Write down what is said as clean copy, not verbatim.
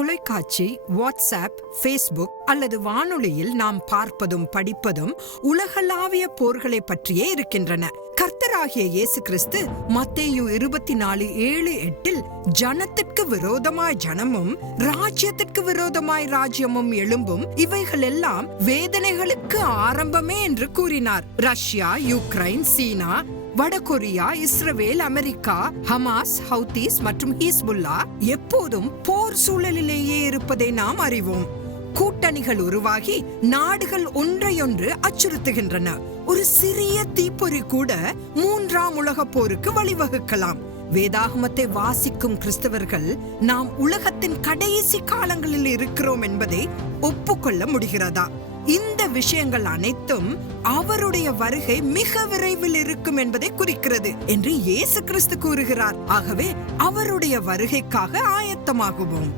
தொலைக்காட்சி, WhatsApp, Facebook அல்லது வானொலியில் நாம் பார்ப்பதும் படிப்பதும் உலகளாவிய போர்களை பற்றியே இருக்கின்றன. கர்த்தராகிய இயேசு கிறிஸ்து மத்தேயு 24:7-8 ஜனத்திற்கு விரோதமாய் ஜனமும் ராஜ்யத்திற்கு விரோதமாய் ராஜ்யமும் எழும்பும், இவைகள் எல்லாம் வேதனைகளுக்கு ஆரம்பமே என்று கூறினார். ரஷ்யா, யுக்ரைன், சீனா, வடகொரியா, இஸ்ரேல், அமெரிக்கா, ஹமாஸ், ஹவுதீஸ் மற்றும் ஹிஸ்புல்லா எப்போதும் போர் சூழலிலேயே இருப்பதை நாம் அறிவோம். கூட்டணிகள் உருவாகி நாடுகள் ஒன்றையொன்று அச்சுறுத்துகின்றன. ஒரு சிறிய தீப்பொறி கூட 3ஆம் உலகப் போருக்கு வழிவகுக்கலாம். வேதாகமத்தை வாசிக்கும் கிறிஸ்தவர்கள் நாம் உலகத்தின் கடைசி காலங்களில் இருக்கிறோம் என்பதை ஒப்புக்கொள்ள முடிகிறதா? இந்த விஷயங்கள் அனைத்தும் அவருடைய வருகை மிக விரைவில் இருக்கும் என்பதை குறிக்கிறது என்று இயேசு கிறிஸ்து கூறுகிறார். ஆகவே அவருடைய வருகைக்காக ஆயத்தமாகுவோம்.